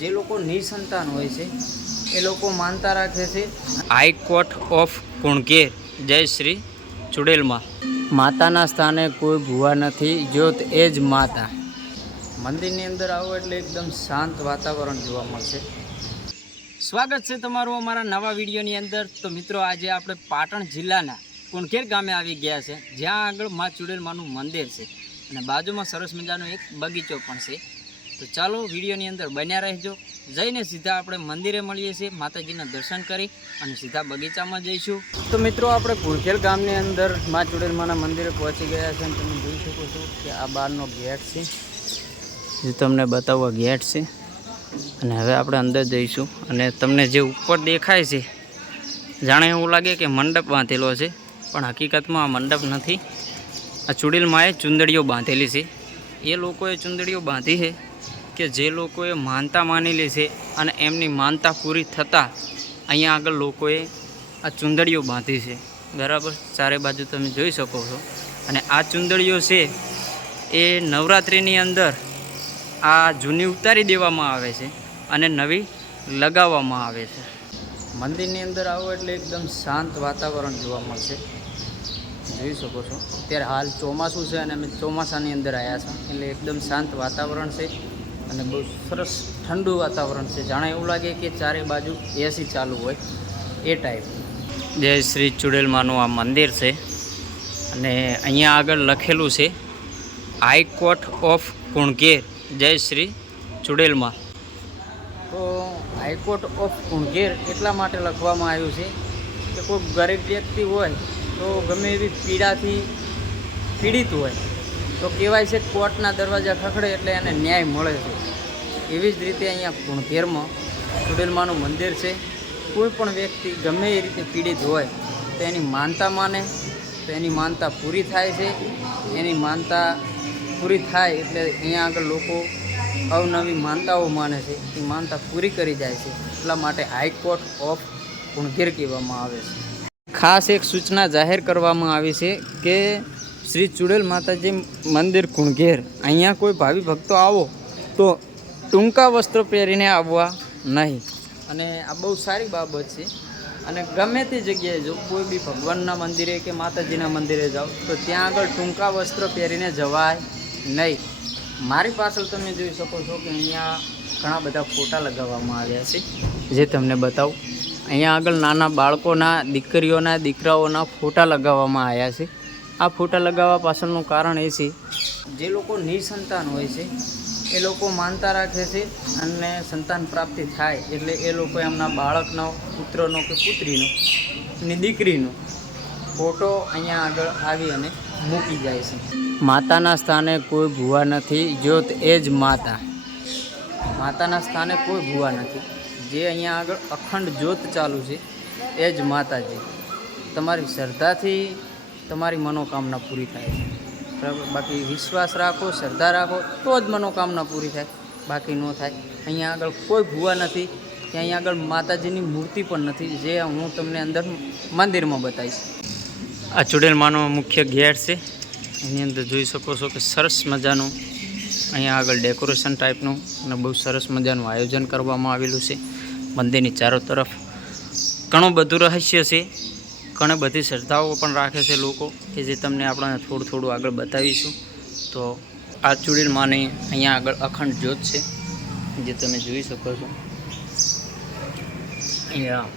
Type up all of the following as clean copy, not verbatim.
જે લોકો નિસંતાન હોય છે એ લોકો માનતા રાખે છે હાઈકોર્ટ ઓફ કુણઘેર જય શ્રી ચુડેલમાં. માતાના સ્થાને કોઈ ભૂવા નથી, જ્યોત એ જ માતા. મંદિરની અંદર આવો એટલે એકદમ શાંત વાતાવરણ જોવા મળશે. સ્વાગત છે તમારું અમારા નવા વિડીયોની અંદર. તો મિત્રો, આજે આપણે પાટણ જિલ્લાના કુણઘેર ગામે આવી ગયા છે, જ્યાં આગળ મા ચુડેલમાનું મંદિર છે અને બાજુમાં સરસ મજાનો એક બગીચો પણ છે. તો ચાલો વિડીયોની અંદર બન્યા રહેજો. જઈને સીધા આપણે મંદિરે મળીએ છીએ, માતાજીના દર્શન કરી અને સીધા બગીચામાં જઈશું. તો મિત્રો, આપણે કુણઘેર ગામની અંદર મા ચુડેલમાના મંદિરે પહોંચી ગયા છે અને તમે જોઈ શકો છો કે આ બહારનો ગેટ છે, જે તમને બતાવવા ગેટ છે. અને હવે આપણે અંદર જઈશું અને તમને જે ઉપર દેખાય છે, જાણે એવું લાગે કે મંડપ બાંધેલો છે, પણ હકીકતમાં આ મંડપ નથી. આ ચુડેલમાએ ચુંદડીઓ બાંધેલી છે. એ લોકોએ ચુંદડીઓ બાંધી છે કે જે લોકોએ માનતા માનેલી છે અને એમની માનતા પૂરી થતાં અહીંયા આગળ લોકોએ આ ચુંદડીઓ બાંધી છે. બરાબર, ચારે બાજુ તમે જોઈ શકો છો. અને આ ચુંદડીઓ છે એ નવરાત્રિની અંદર આ જૂની ઉતારી દેવામાં આવે છે અને નવી લગાવવામાં આવે છે. મંદિરની અંદર આવો એટલે એકદમ શાંત વાતાવરણ જોવા મળશે. જોઈ શકો છો અત્યારે હાલ ચોમાસું છે અને અમે ચોમાસાની અંદર આવ્યા છે, એટલે એકદમ શાંત વાતાવરણ છે અને બહુ સરસ ઠંડુ વાતાવરણ છે. જાણે એવું લાગે કે ચારે બાજુ એસી ચાલુ હોય એ ટાઈપ. જય શ્રી ચુડેલમાનું આ મંદિર છે અને અહીંયા આગળ લખેલું છે હાઈકોર્ટ ઓફ કુણઘેર જય શ્રી ચુડેલમાં. તો હાઈકોર્ટ ઓફ કુણઘેર એટલા માટે લખવામાં આવ્યું છે કે કોઈ ગરીબ વ્યક્તિ હોય તો ગમે એવી પીડાથી પીડિત હોય તો કહેવાય છે કોર્ટના દરવાજા ખખડે એટલે એને ન્યાય મળે છે. એવી જ રીતે અહીંયા કુણઘેરમાં ચુડેલમાનું મંદિર છે. કોઈ પણ વ્યક્તિ ગમે એ રીતે પીડિત હોય તો એની માનતા માને તો એની માનતા પૂરી થાય છે. એની માનતા પૂરી થાય એટલે અહીંયા આગળ લોકો અવનવી માનતાઓ માને છે, એ માનતા પૂરી કરી જાય છે. એટલા માટે હાઈકોર્ટ ઓફ કુણઘેર કહેવામાં આવે છે. ખાસ એક સૂચના જાહેર કરવામાં આવી છે કે શ્રી ચુડેલ માતાજી મંદિર કુણઘેર, અહીંયા કોઈ ભાવિ ભક્તો આવો તો ટૂંકા વસ્ત્રો પહેરીને આવવા નહીં. અને આ બહુ સારી બાબત છે. અને ગમે તે જગ્યાએ જો કોઈ બી ભગવાનના મંદિરે કે માતાજીના મંદિરે જાઓ તો ત્યાં આગળ ટૂંકા વસ્ત્ર પહેરીને જવાય નહીં. મારી પાછળ તમે જોઈ શકો છો કે અહીંયા ઘણા બધા ફોટા લગાવવામાં આવ્યા છે, જે તમને બતાવું. અહીંયા આગળ નાના બાળકોના, દીકરીઓના, દીકરાઓના ફોટા લગાવવામાં આવ્યા છે. આ ફોટા લગાવવા પાછળનું કારણ એ છે જે લોકો નિસંતાન હોય છે એ લોકો માનતા રાખે છે અને સંતાન પ્રાપ્તિ થાય એટલે એ લોકો એમના બાળકનો, પુત્રનો કે પુત્રીનો અને દીકરીનો ફોટો અહીંયા આગળ આવી અને મૂકી જાય છે. માતાના સ્થાને કોઈ ભૂવા નથી, જ્યોત એ જ માતા. માતાના સ્થાને કોઈ ભૂવા નથી. જે અહીંયા આગળ અખંડ જ્યોત ચાલુ છે એ જ માતાજી. તમારી શ્રદ્ધાથી તમારી મનોકામના પૂરી થાય છે. બરાબર, બાકી વિશ્વાસ રાખો, શ્રદ્ધા રાખો તો જ મનોકામના પૂરી થાય, બાકી ન થાય. અહીંયા આગળ કોઈ ભૂવા નથી કે અહીંયા આગળ માતાજીની મૂર્તિ પણ નથી, જે હું તમને અંદર મંદિરમાં બતાવીશ. આ ચુડેલમાનો મુખ્ય ગેટ છે. એની અંદર જોઈ શકો છો કે સરસ મજાનું અહીંયા આગળ ડેકોરેશન ટાઈપનું અને બહુ સરસ મજાનું આયોજન કરવામાં આવેલું છે. મંદિરની ચારો તરફ ઘણું બધું રહસ્ય છે, ઘણી બધી શ્રદ્ધાઓ પણ રાખે છે લોકો, કે જે તમને આપણે થોડું થોડું આગળ બતાવીશું. તો આ ચુડેલમાની અહીંયા આગળ અખંડ જ્યોત છે, જે તમે જોઈ શકો છો. અહીંયા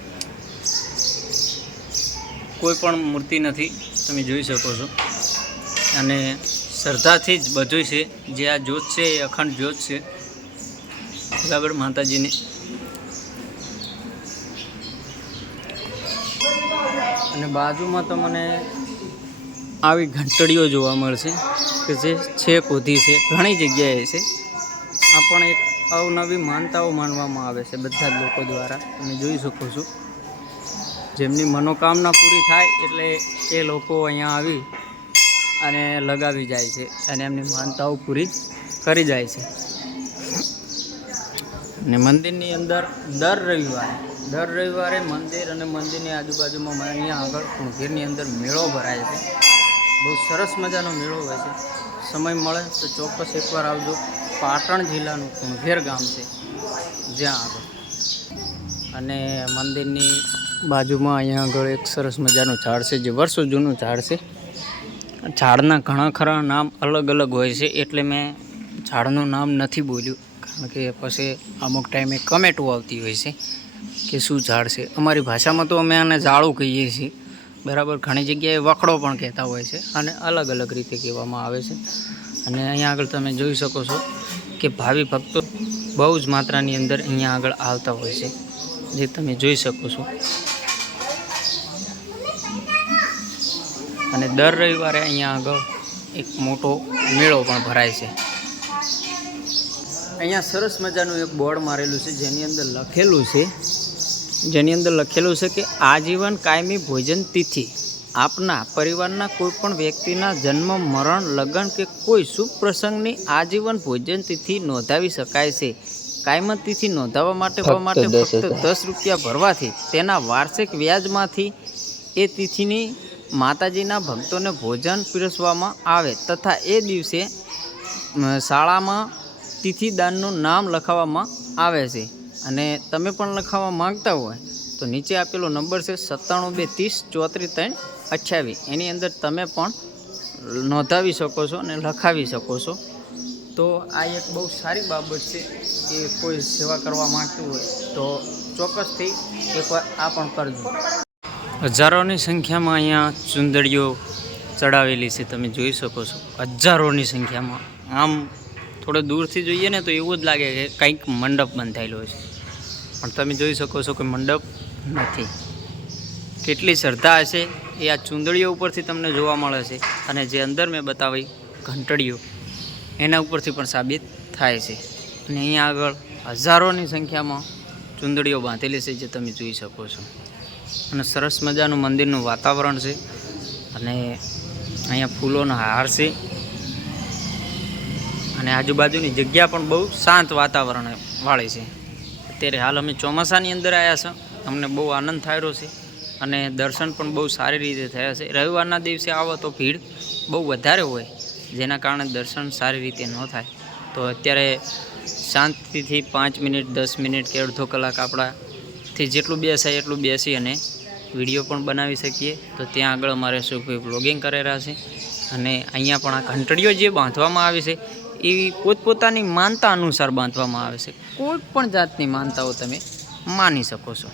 કોઈ પણ મૂર્તિ નથી, તમે જોઈ શકો છો. અને શ્રદ્ધાથી જ બધું છે. જે આ જ્યોત છે એ અખંડ જ્યોત છે. બરાબર, માતાજીની. અને બાજુમાં તો મને આવી ઘંટડીઓ જોવા મળશે કે જે છેક સુધી છે, ઘણી જગ્યાએ છે. આ પણ એક અવનવી માનતાઓ માનવામાં આવે છે બધા જ લોકો દ્વારા. તમે જોઈ શકો છો. જેમની મનોકામના પૂરી થાય એટલે એ લોકો અહીંયા આવી અને લગાવી જાય છે અને એમની માનતાઓ પૂરી કરી જાય છે. અને મંદિરની અંદર દર રવિવારે મંદિર અને મંદિરની આજુબાજુમાં અહીંયા આગળ કુણઘેરની અંદર મેળો ભરાય છે. બહુ સરસ મજાનો મેળો હોય છે. સમય મળે તો ચોક્કસ એકવાર આવજો. પાટણ જિલ્લાનું કુણઘેર ગામ છે જ્યાં આગળ. અને મંદિરની બાજુમાં અહીંયા આગળ એક સરસ મજાનું ઝાડ છે જે વર્ષો જૂનું ઝાડ છે. ઝાડના ઘણા ખરા નામ અલગ અલગ હોય છે એટલે મેં ઝાડનું નામ નથી બોલ્યું, કારણ કે પછી અમુક ટાઈમે કમેન્ટો આવતી હોય છે કે શું ઝાડ છે. અમારી ભાષામાં તો અમે આને ઝાડું કહીએ છીએ, બરાબર. ઘણી જગ્યાએ વખડો પણ કહેતા હોય છે અને અલગ અલગ રીતે કહેવામાં આવે છે. અને અહીંયા આગળ તમે જોઈ શકો છો કે ભાવિ ભક્તો બહુ જ માત્રાની અંદર અહીંયા આગળ આવતા હોય છે, જે તમે જોઈ શકો છો. અને દર રવિવારે અહીંયા આગળ એક મોટો મેળો પણ ભરાય છે. અહીંયા સરસ મજાનું એક બોર્ડ મારેલું છે જેની અંદર લખેલું છે કે આજીવન કાયમી ભોજન તિથિ. આપના પરિવારના કોઈ પણ વ્યક્તિના જન્મ, મરણ, લગ્ન કે કોઈ શુભ પ્રસંગની આજીવન ભોજન તિથિ નોંધાવી શકાય છે. કાયમી તિથિ નોંધાવવા માટે ફક્ત 10 રૂપિયા ભરવાથી તેના વાર્ષિક વ્યાજમાંથી એ તિથિની માતાજીના ભક્તોને ભોજન પીરસવામાં આવે તથા એ દિવસે શાળામાં તિથિદાનનું નામ લખાવવામાં આવે છે. અને તમે પણ લખાવવા માંગતા હોય તો નીચે આપેલો નંબર છે 9723343828. એની અંદર તમે પણ નોંધાવી શકો છો અને લખાવી શકો છો. તો આ એક બહુ સારી બાબત છે કે કોઈ સેવા કરવા માંગતું હોય તો ચોક્કસથી એકવાર આ પણ કરજો. હજારોની સંખ્યામાં અહીંયા ચુંદડીઓ ચડાવેલી છે, તમે જોઈ શકો છો. હજારોની સંખ્યામાં. આમ થોડે દૂરથી જોઈએ ને તો એવું જ લાગે કે કંઈક મંડપ બંધાયેલો છે, પણ તમે જોઈ શકો છો કે મંડપ નથી. કેટલી શ્રદ્ધા હશે એ આ ચુંદડીઓ ઉપરથી તમને જોવા મળે છે. અને જે અંદર મેં બતાવી ઘંટડીઓ, એના ઉપરથી પણ સાબિત થાય છે. અને અહીંયા આગળ હજારોની સંખ્યામાં ચુંદડીઓ બાંધેલી છે, જે તમે જોઈ શકો છો. અને સરસ મજાનું મંદિરનું વાતાવરણ છે. અને અહીંયા ફૂલોનો હાર છે. અને આજુબાજુની જગ્યા પણ બહુ શાંત વાતાવરણ વાળી છે. અત્યારે હાલ અમે ચોમાસાની અંદર આવ્યા છે, અમને બહુ આનંદ થયો છે. અને દર્શન પણ બહુ સારી રીતે થયા છે. રવિવારના દિવસે આવો તો ભીડ બહુ વધારે હોય, જેના કારણે દર્શન સારી રીતે ન થાય. તો અત્યારે શાંતિથી 5 મિનિટ, 10 મિનિટ કે અડધો કલાક આપણાથી જેટલું બેસાય એટલું બેસી અને વિડીયો પણ બનાવી શકીએ. તો ત્યાં આગળ અમારે સુખભાઈ બ્લોગિંગ કરેલા છે. અને અહીંયા પણ આ ઘંટડીઓ જે બાંધવામાં આવે છે એ પોતપોતાની માનતા અનુસાર બાંધવામાં આવે છે. કોઈ પણ જાતની માનતાઓ તમે માની શકો છો.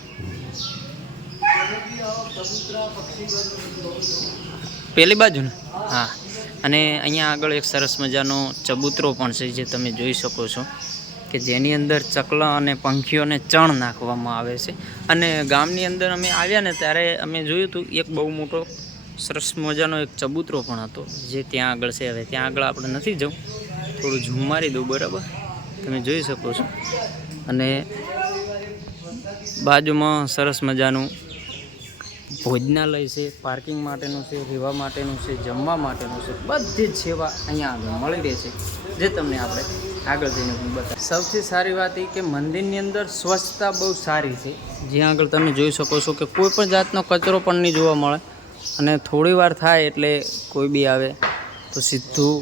પેલી બાજુ ને, હા. અને અહીંયા આગળ એક સરસ મજાનો ચબૂતરો પણ છે, જે તમે જોઈ શકો છો કે જેની અંદર ચકલા અને પંખીઓને ચણ નાખવામાં આવે છે. અને ગામની અંદર અમે આવ્યા ને ત્યારે અમે જોયું હતું એક બહુ મોટો સરસ મજાનો એક ચબૂતરો પણ હતો, જે ત્યાં આગળ છે. હવે ત્યાં આગળ આપણે નથી જવું, થોડું ઝૂમ મારી દઉં, બરાબર. તમે જોઈ શકો છો. અને બાજુમાં સરસ મજાનું ભોજનાલય છે, પાર્કિંગ માટેનું છે, રહેવા માટેનું છે, જમવા માટેનું છે. બધી જ સેવા અહીંયા આગળ મળી રહે છે, જે તમને આપણે આગળ જઈને બતાવીએ. સૌથી સારી વાત એ કે મંદિરની અંદર સ્વચ્છતા બહુ સારી છે. જ્યાં આગળ તમે જોઈ શકો છો કે કોઈ પણ જાતનો કચરો પણ નહીં જોવા મળે. અને થોડી વાર થાય એટલે કોઈ બી આવે તો સીધું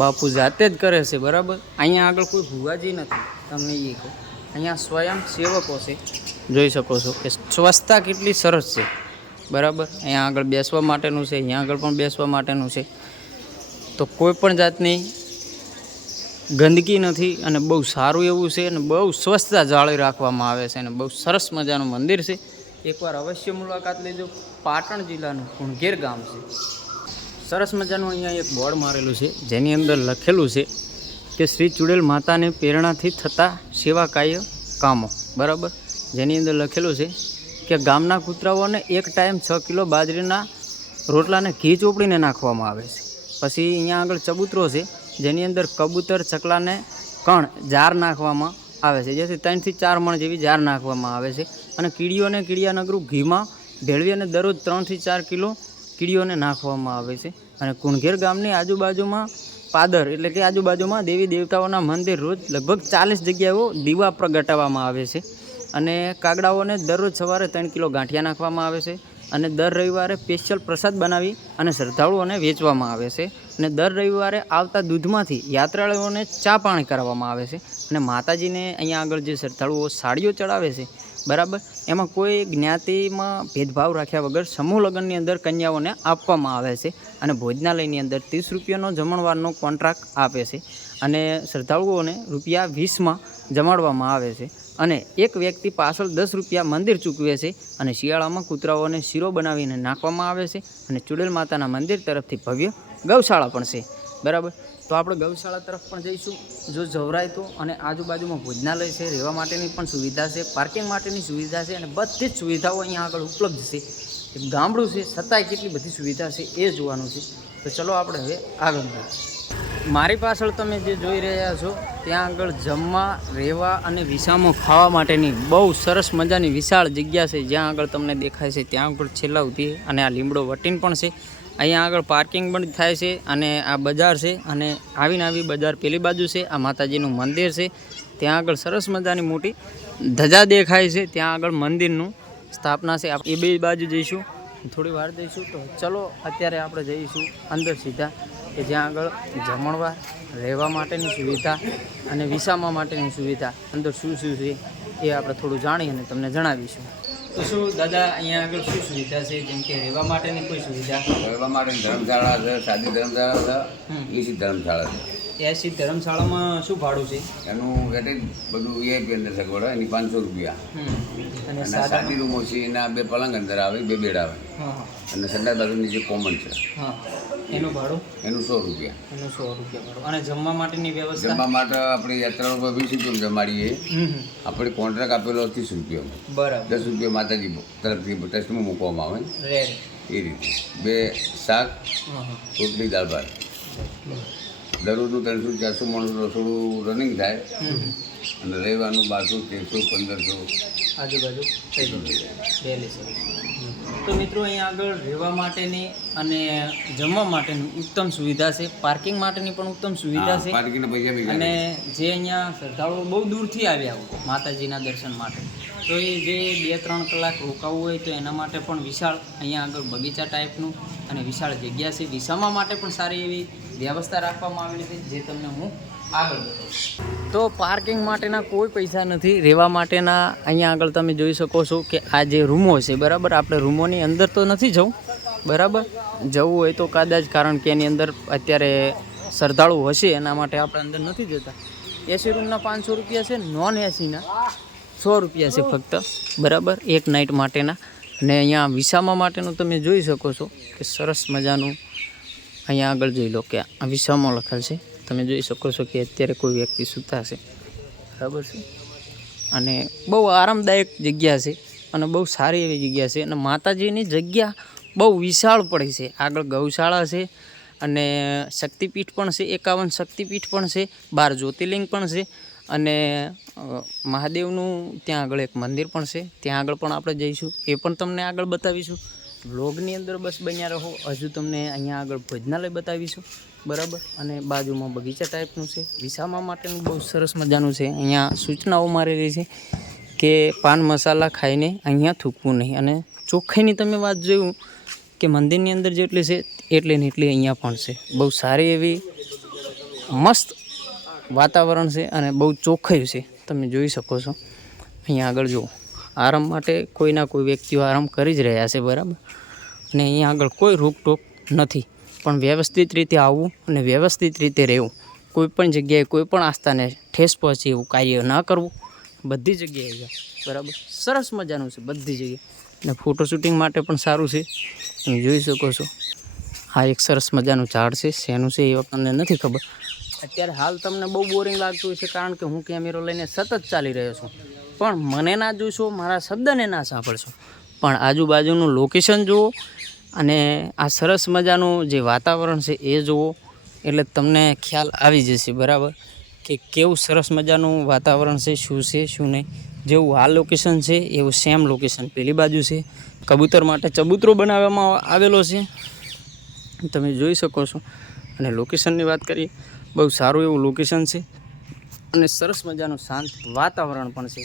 બાપુ જાતે જ કરે છે, બરાબર. અહીંયા આગળ કોઈ ભુવાજી નથી, તમને એ કહું. અહીંયા સ્વયં સેવકો છે, જોઈ શકો છો કે સ્વચ્છતા કેટલી સરસ છે, બરાબર. અહીંયા આગળ બેસવા માટેનું છે, અહીંયા આગળ પણ બેસવા માટેનું છે. તો કોઈ પણ જાતની ગંદકી નથી અને બહુ સારું એવું છે. અને બહુ સ્વચ્છતા જાળવી રાખવામાં આવે છે. અને બહુ સરસ મજાનું મંદિર છે. એકવાર અવશ્ય મુલાકાત લેજો. પાટણ જિલ્લાનું કુણઘેર ગામ છે. સરસ મજાનું અહીંયા એક બોર્ડ મારેલું છે, જેની અંદર લખેલું છે કે શ્રી ચુડેલ માતાની પ્રેરણાથી થતા સેવાકાય કામો, બરાબર. જેની અંદર લખેલું છે કે ગામના કૂતરાઓને એક ટાઈમ 6 કિલો બાજરીના રોટલાને ઘી ચોપડીને નાખવામાં આવે છે. પછી અહીંયા આગળ ચબૂતરો છે, જેની અંદર કબૂતર, ચકલાને કણ જાર નાખવામાં આવે છે, જેથી 3 થી 4 મણ જેવી જાર નાખવામાં આવે છે. અને કીડીઓને કીડિયાનગરું ઘીમાં ભેળવી અને દરરોજ 3 થી 4 કિલો કીડીઓને નાખવામાં આવે છે. અને કુણઘેર ગામની આજુબાજુમાં પાદર એટલે કે આજુબાજુમાં દેવી દેવતાઓના મંદિર રોજ લગભગ 40 જગ્યાઓ દીવા પ્રગટાવવામાં આવે છે. અને કાગડાઓને દરરોજ સવારે 3 કિલો ગાંઠિયા નાખવામાં આવે છે. અને દર રવિવારે સ્પેશિયલ પ્રસાદ બનાવી અને શ્રદ્ધાળુઓને વેચવામાં આવે છે. અને દર રવિવારે આવતા દૂધમાંથી યાત્રાળુઓને ચા પાણી કરાવવામાં આવે છે. અને માતાજીને અહીંયા આગળ જે શ્રદ્ધાળુઓ સાડીઓ ચડાવે છે બરાબર, એમાં કોઈ જ્ઞાતિમાં ભેદભાવ રાખ્યા વગર સમૂહ લગ્નની અંદર કન્યાઓને આપવામાં આવે છે. અને ભોજનાલયની અંદર 30 રૂપિયાનો જમણવારનો કોન્ટ્રાક્ટ આપે છે. અને શ્રદ્ધાળુઓને ₹20માં જમાડવામાં આવે છે. અને એક વ્યક્તિ પાછળ 10 રૂપિયા મંદિર ચૂકવે છે. અને શિયાળામાં કૂતરાઓને શીરો બનાવીને નાખવામાં આવે છે. અને ચુડેલ માતાના મંદિર તરફથી ભવ્ય ગૌશાળા પણ છે બરાબર. તો આપણે ગૌશાળા તરફ પણ જઈશું જો જવરાય તો. અને આજુબાજુમાં ભોજનાલય છે, રહેવા માટેની પણ સુવિધા છે, પાર્કિંગ માટેની સુવિધા છે, અને બધી જ સુવિધાઓ અહીંયા આગળ ઉપલબ્ધ છે. એક ગામડું છે છતાંય કેટલી બધી સુવિધા છે એ જોવાનું છે. તો ચલો આપણે હવે આગળ મળીએ. મારી પાછળ તમે જે જોઈ રહ્યા છો ત્યાં આગળ જમવા, રહેવા અને વિસામો ખાવા માટેની બહુ સરસ મજાની વિશાળ જગ્યા છે. જ્યાં આગળ તમને દેખાય છે ત્યાં આગળ છેલ્લા સુધી અને આ લીમડો વટીન પણ છે. અહીંયા આગળ પાર્કિંગ પણ થાય છે. અને આ બજાર છે. અને આવીને આવી બજાર પેલી બાજુ છે. આ માતાજીનું મંદિર છે. ત્યાં આગળ સરસ મજાની મોટી ધજા દેખાય છે. ત્યાં આગળ મંદિરનું સ્થાપના છે. એ બે બાજુ જઈશું, થોડી વાર જઈશું. તો ચલો અત્યારે આપણે જઈશું અંદર સીધા, કે જ્યાં આગળ જમણવાર, રહેવા માટેની સુવિધા અને વિસામા માટેની સુવિધા અંદર શું શું છે એ આપણે થોડું જાણી અને તમને જણાવીશું. તો શું દાદા અહીંયા આગળ શું સુવિધા છે? જેમ કે રહેવા માટેની કોઈ સુવિધા? રહેવા માટે ધર્મશાળા છે, સાદી ધર્મશાળા છે, એસી ધર્મશાળા છે. એસી ધર્મશાળામાં શું ભાડું છે? એનું વેટેજ બધું VIP અંદર સગવડ હોય, એની 500 રૂપિયા. અને અને સાદી રૂમો છે એના 2 પલંગ અંદર આવે, 2 બેડ આવે. અને સંડાસ બાથરૂમની જે કોમન છે એનું ભાડું? એનું 100 રૂપિયા. એનું 100 રૂપિયા ભાડું. અને જમવા માટેની વ્યવસ્થા? જમવા માટે આપણે યાત્રાળુ પર 20 રૂપિયા જમાડીએ. આપણે કોન્ટ્રાક્ટ આપેલો 30 રૂપિયા. બરાબર. 10 રૂપિયા માતાજી તરફથી ટ્રસ્ટમાં મૂકવામાં આવે રેડી એ રીતે. 2 શાક, રોટલી, દાળ ભાત. દરરોજનું 300-400 માણસનું રસોડું રનિંગ થાય. અને રહેવાનું 1200, 1300, 1500 આજુબાજુ થઈ ગયું ડેલી સર્વિસ. તો મિત્રો અહીંયા આગળ રહેવા માટેની અને જમવા માટેની ઉત્તમ સુવિધા છે. પાર્કિંગ માટેની પણ ઉત્તમ સુવિધા છે. પાર્કિંગના પૈસા બી. અને જે અહીંયા શ્રદ્ધાળુઓ બહુ દૂરથી આવ્યા હોય માતાજીના દર્શન માટે, તો એ જે 2-3 કલાક રોકાવું હોય તો એના માટે પણ વિશાળ અહીંયા આગળ બગીચા ટાઈપનું અને વિશાળ જગ્યા છે. વિસામા માટે પણ સારી એવી વ્યવસ્થા રાખવામાં આવેલી છે, જે તમને હું આગળ બતાવું. તો પાર્કિંગ માટેના કોઈ પૈસા નથી. રહેવા માટેના અહીંયા આગળ તમે જોઈ શકો છો કે આ જે રૂમો છે બરાબર. આપણે રૂમોની અંદર તો નથી જવું બરાબર. જવું હોય તો કદાચ, કારણ કે એની અંદર અત્યારે શ્રદ્ધાળુ હશે એના માટે આપણે અંદર નથી જતા. એસી રૂમના 500 રૂપિયા છે, નોન એસીના 100 રૂપિયા છે ફક્ત બરાબર, એક નાઇટ માટેના. અને અહીંયા વિસામા માટેનું તમે જોઈ શકો છો કે સરસ મજાનું અહીંયા આગળ જોઈ લો કે આ વિસામો લખેલ છે. તમે જોઈ શકો છો કે અત્યારે કોઈ વ્યક્તિ સૂતા છે બરાબર છે. અને બહુ આરામદાયક જગ્યા છે અને બહુ સારી એવી જગ્યા છે. અને માતાજીની જગ્યા બહુ વિશાળ પડી છે. આગળ ગૌશાળા છે અને શક્તિપીઠ પણ છે, 51 શક્તિપીઠ પણ છે, 12 જ્યોતિર્લિંગ પણ છે. અને મહાદેવનું ત્યાં આગળ એક મંદિર પણ છે. ત્યાં આગળ પણ આપણે જઈશું, એ પણ તમને આગળ બતાવીશું. વ્લોગની અંદર બસ બન્યા રહો. હજુ તમને અહીંયા આગળ ભોજનાલય બતાવીશું બરાબર. અને બાજુમાં બગીચા ટાઈપનું છે. વિસામા માટેનું બહુ સરસ મજાનું છે. અહીંયા સૂચનાઓ મારેલી છે કે પાન મસાલા ખાઈને અહીંયા થૂકવું નહીં. અને ચોખ્ખાઈની તમે વાત જોયું કે મંદિરની અંદર જેટલી છે એટલી ને એટલી અહીંયા પણ છે. બહુ સારી એવી મસ્ત વાતાવરણ છે અને બહુ ચોખ્ખાઈ છે. તમે જોઈ શકો છો. અહીંયા આગળ જુઓ, આરામ માટે કોઈના કોઈ વ્યક્તિઓ આરામ કરી જ રહ્યા છે બરાબર. અને અહીંયા આગળ કોઈ રોકટોક નથી, પણ વ્યવસ્થિત રીતે આવવું અને વ્યવસ્થિત રીતે રહેવું. કોઈ પણ જગ્યાએ કોઈ પણ આસ્થાને ઠેસ પહોંચે એવું કાર્ય ન કરવું. બધી જગ્યાએ જાઓ બરાબર. સરસ મજાનું છે બધી જગ્યાએ. અને ફોટો શૂટિંગ માટે પણ સારું છે. તમે જોઈ શકો છો. આ એક સરસ મજાનું ઝાડ છે. શેનું છે એ આપણને નથી ખબર. અત્યારે હાલ તમને બહુ બોરિંગ લાગતું હોય છે, કારણ કે હું કેમેરો લઈને સતત ચાલી રહ્યો છું. પણ મને ના જોશો, મારા શબ્દને ના સાંભળશો, પણ આજુબાજુનું લોકેશન જુઓ અને આ સરસ મજાનું જે વાતાવરણ છે એ જુઓ, એટલે તમને ખ્યાલ આવી જશે બરાબર કે કેવું સરસ મજાનું વાતાવરણ છે, શું છે શું નહીં. જેવું આ લોકેશન છે એવું સેમ લોકેશન પેલી બાજુ છે. કબૂતર માટે ચબૂતરો બનાવવામાં આવેલો છે, તમે જોઈ શકો છો. અને લોકેશનની વાત કરીએ, બહુ સારું એવું લોકેશન છે અને સરસ મજાનું શાંત વાતાવરણ પણ છે.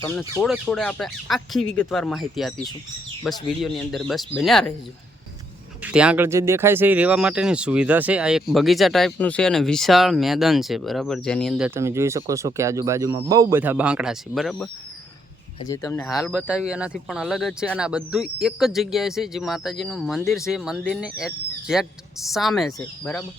તમને થોડે આપણે આખી વિગતવાર માહિતી આપીશું બસ વિડીયોની અંદર બસ બન્યા રહેજો. ત્યાં આગળ જે દેખાય છે એ રહેવા માટેની સુવિધા છે. આ એક બગીચા ટાઈપનું છે અને વિશાળ મેદાન છે બરાબર, જેની અંદર તમે જોઈ શકો છો કે આજુબાજુમાં બહુ બધા બાંકડા છે બરાબર. આજે તમને હાલ બતાવ્યું એનાથી પણ અલગ જ છે અને આ બધું એક જ જગ્યાએ છે જે માતાજીનું મંદિર છે. મંદિરની એક્ઝેક્ટ સામે છે બરાબર.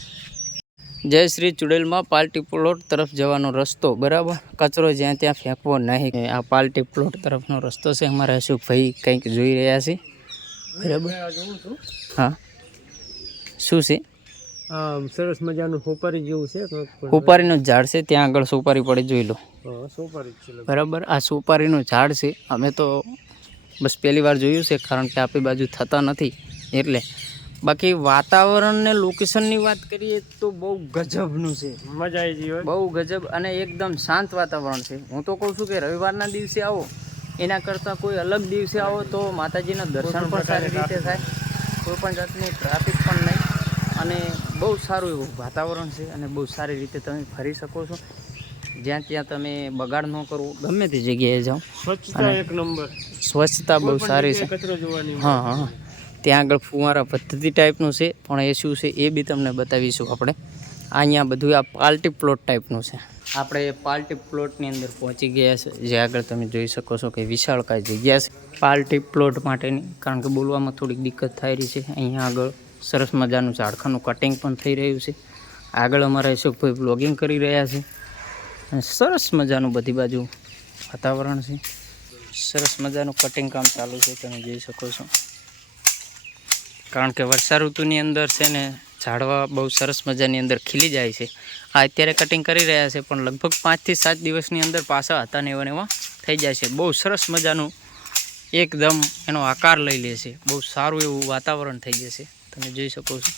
જય શ્રી ચુડેલમાં પાર્ટી પ્લોટ તરફ જવાનો રસ્તો બરાબર. કચરો જ્યાં ત્યાં ફેંકવો નહીં. આ પાર્ટી પ્લોટ તરફનો રસ્તો છે. અમારા અશોકભાઈ કંઈક જોઈ રહ્યા છે બરાબર. હા શું છે? સરસ મજાનું સોપારી જેવું છે. સોપારીનું ઝાડ છે, ત્યાં આગળ સોપારી પડે જોઈ લો સોપારી છે બરાબર. આ સોપારીનું ઝાડ છે. અમે તો બસ પહેલી વાર જોયું છે, કારણ કે આપણી બાજુ થતા નથી એટલે. બાકી વાતાવરણ ને લોકેશનની વાત કરીએ તો બહુ ગજબનું છે, મજા આવી ગઈ. બહુ ગજબ અને એકદમ શાંત વાતાવરણ છે. હું તો કહું છું કે રવિવારના દિવસે આવો એના કરતાં કોઈ અલગ દિવસે આવો તો માતાજીના દર્શન પણ સારી રીતે થાય, કોઈ પણ જાતની ટ્રાફિક પણ નહીં અને બહુ સારું એવું વાતાવરણ છે અને બહુ સારી રીતે તમે ફરી શકો છો. જ્યાં ત્યાં તમે બગાડ ન કરો, ગમે તે જગ્યાએ જાઓ. સ્વચ્છતા એક નંબર, સ્વચ્છતા બહુ સારી છે. કચરો જોવાની. હા, ત્યાં આગળ ફુવારા પદ્ધતિ ટાઈપનું છે, પણ એ શું છે એ બી તમને બતાવીશું આપણે. અહીંયા બધું આ પાર્ટી પ્લોટ ટાઈપનું છે. આપણે પાર્ટી પ્લોટની અંદર પહોંચી ગયા છે, જે આગળ તમે જોઈ શકો છો કે વિશાળકાય જગ્યા છે પાર્ટી પ્લોટ માટેની. કારણ કે બોલવામાં થોડીક દિક્કત થઈ રહી છે. અહીંયા આગળ સરસ મજાનું ઝાડખાનું કટિંગ પણ થઈ રહ્યું છે. આગળ અમારા અશોકભાઈ બ્લોગિંગ કરી રહ્યા છે અને સરસ મજાનું બધી બાજુ વાતાવરણ છે. સરસ મજાનું કટિંગ કામ ચાલુ છે, તમે જોઈ શકો છો. કારણ કે વર્ષા ઋતુની અંદર છે ને ઝાડવા બહુ સરસ મજાની અંદર ખીલી જાય છે. આ અત્યારે કટિંગ કરી રહ્યા છે, પણ લગભગ 5 થી 7 દિવસની અંદર પાછા હતા ને એવા થઈ જાય છે. બહુ સરસ મજાનું એકદમ એનો આકાર લઈ લે છે. બહુ સારું એવું વાતાવરણ થઈ જશે, તમે જોઈ શકો છો.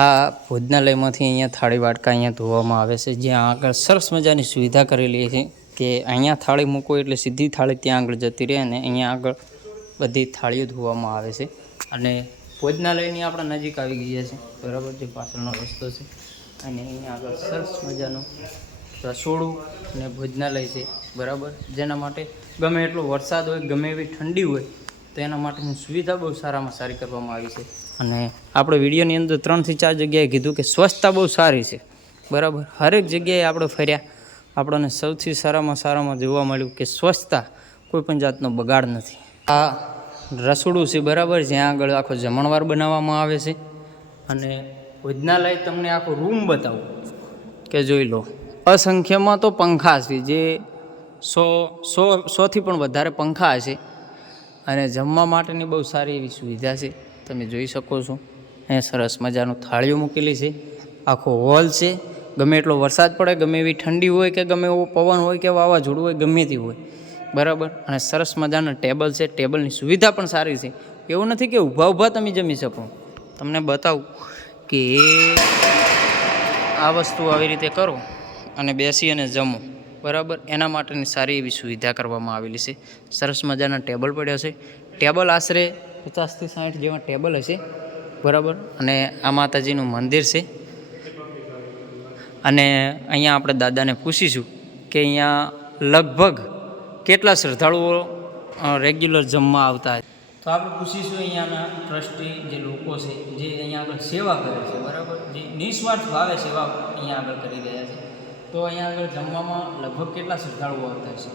આ ભોજનાલયમાંથી અહીંયા થાળી વાટકા અહીંયા ધોવામાં આવે છે, જ્યાં આગળ સરસ મજાની સુવિધા કરેલી છે કે અહીંયા થાળી મૂકો એટલે સીધી થાળી ત્યાં આગળ જતી રહે અને અહીંયા આગળ બધી થાળીઓ ધોવામાં આવે છે. અને ભોજનાલયની આપણે નજીક આવી ગયા છે બરાબર, જે પાછળનો રસ્તો છે. અને અહીંયા આગળ સરસ મજાનું રસોડું અને ભોજનાલય છે બરાબર, જેના માટે ગમે એટલો વરસાદ હોય, ગમે એવી ઠંડી હોય તો એના માટેની સુવિધા બહુ સારામાં સારી કરવામાં આવી છે. અને આપણે વિડીયોની અંદર 3 થી 4 જગ્યાએ કીધું કે સ્વચ્છતા બહુ સારી છે બરાબર. હરેક જગ્યાએ આપણે ફર્યા, આપણને સૌથી સારામાં જોવા મળ્યું કે સ્વચ્છતા, કોઈ પણ જાતનો બગાડ નથી. આ રસોડું છે બરાબર, જ્યાં આગળ આખો જમણવાર બનાવવામાં આવે છે. અને ભોજનાલય તમને આખો રૂમ બતાવું કે જોઈ લો. અસંખ્યમાં તો પંખા છે, જે 100 થી પણ વધારે પંખા છે. અને જમવા માટેની બહુ સારી એવી સુવિધા છે, તમે જોઈ શકો છો. અહીંયા સરસ મજાનું થાળીઓ મૂકેલી છે. આખો હોલ છે. ગમે એટલો વરસાદ પડે, ગમે એવી ઠંડી હોય કે ગમે એવો પવન હોય કે વાવાઝોડું હોય, ગમે તે હોય બરાબર. અને સરસ મજાના ટેબલ છે, ટેબલની સુવિધા પણ સારી છે. એવું નથી કે ઊભા તમે જમી શકો. તમને બતાવું કે આ વસ્તુ આવી રીતે કરો અને બેસી અને જમો બરાબર, એના માટેની સારી એવી સુવિધા કરવામાં આવેલી છે. સરસ મજાના ટેબલ પડ્યા છે. ટેબલ આશરે 50 થી 60 જેવા ટેબલ હશે બરાબર. અને આ માતાજીનું મંદિર છે. અને અહીંયા આપણે દાદાને પૂછીશું કે અહીંયા લગભગ કેટલા શ્રદ્ધાળુઓ રેગ્યુલર જમવા આવતા. તો આપણે પૂછીશું અહીંયાના ટ્રસ્ટી જે લોકો છે, જે અહીંયા આગળ સેવા કરે છે બરાબર, જે નિસ્વાર્થ ભાવે સેવા અહીંયા આગળ કરી રહ્યા છે. તો અહીંયા આગળ જમવામાં લગભગ કેટલા શ્રદ્ધાળુઓ આવતા છે?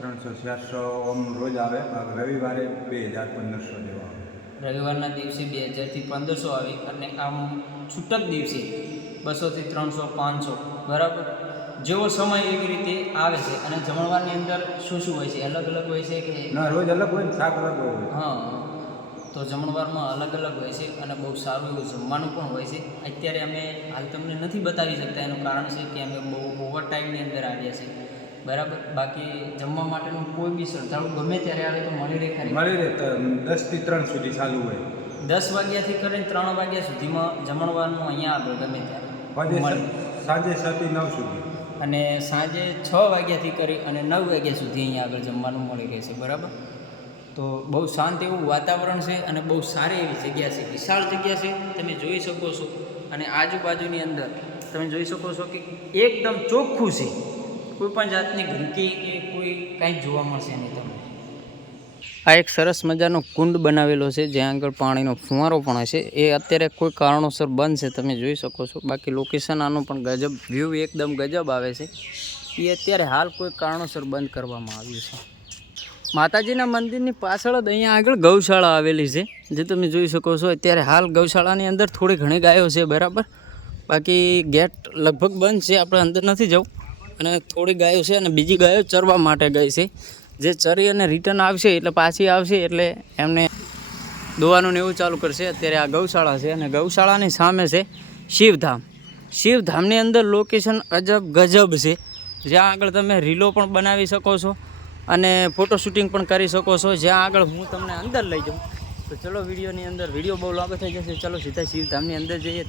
300-400 રોજ આવે. રવિવારે 2000-1500 જેવા આવે. રવિવારના દિવસે 2000 થી 1500 આવે અને આમ છૂટક દિવસે 200 થી 300-500 બરાબર. જેવો સમય એવી રીતે આવે છે. અને જમણવારની અંદર શું હોય છે? અલગ હોય છે કે ના, રોજ અલગ હોય ને શાક અલગ હોય. હા, તો જમણવારમાં અલગ હોય છે અને બહુ સારું એવું જમવાનું પણ હોય છે. અત્યારે અમે હાલ તમને નથી બતાવી શકતા, એનું કારણ છે કે અમે બહુ ઓવર ટાઈમની અંદર આવ્યા છીએ બરાબર. બાકી જમવા માટેનું કોઈ બી શ્રદ્ધાળુ ગમે ત્યારે આવે તો મળી રહે ખરી? મળી રહે. 10 થી 3 સુધી ચાલુ હોય. 10 વાગ્યાથી કરીને 3 વાગ્યા સુધીમાં જમણવારનું અહીંયા આગળ ગમે ત્યારે સાંજે 6 થી 9 સુધી. અને સાંજે 6 વાગ્યાથી કરી અને 9 વાગ્યા સુધી અહીંયા આગળ જમવાનું મળી રહેશે બરાબર. તો બહુ શાંત એવું વાતાવરણ છે અને બહુ સારી એવી જગ્યા છે, વિશાળ જગ્યા છે, તમે જોઈ શકો છો. અને આજુબાજુની અંદર તમે જોઈ શકો છો કે એકદમ ચોખ્ખું છે, કોઈ પણ જાતની ગંદકી કે કોઈ કાંઈ જોવા મળશે નહીં તમને. આ એક સરસ મજાનો કુંડ બનાવેલો છે જ્યાં આગળ પાણીનો ફુવારો પણ હશે. એ અત્યારે કોઈ કારણોસર બંધ છે, તમે જોઈ શકો છો. બાકી લોકેશન આનું પણ ગજબ, વ્યૂ એકદમ ગજબ આવે છે. એ અત્યારે હાલ કોઈ કારણોસર બંધ કરવામાં આવ્યું છે. માતાજીના મંદિરની પાછળ જ અહીંયા આગળ ગૌશાળા આવેલી છે, જે તમે જોઈ શકો છો. અત્યારે હાલ ગૌશાળાની અંદર થોડી ઘણી ગાયો છે, બરાબર. બાકી ગેટ લગભગ બંધ છે, આપણે અંદર નથી જવું. અને થોડી ગાયો છે અને બીજી ગાયો ચરવા માટે ગઈ છે, જે ચરી અને રિટર્ન આવશે એટલે પાછી આવશે એટલે એમને દોવાનું ને એવું ચાલુ કરશે. અત્યારે આ ગૌશાળા છે અને ગૌશાળાની સામે છે શિવધામ. શિવધામની અંદર લોકેશન અજબ ગજબ છે, જ્યાં આગળ તમે રીલો પણ બનાવી શકો છો અને ફોટો શૂટિંગ પણ કરી શકો છો. જ્યાં આગળ હું તમને અંદર લઈ જાઉં. તો ચલો વિડીયોની અંદર, વિડીયો બહુ લાંબો થઈ જશે, ચલો સીધા શિવધામની અંદર જઈએ.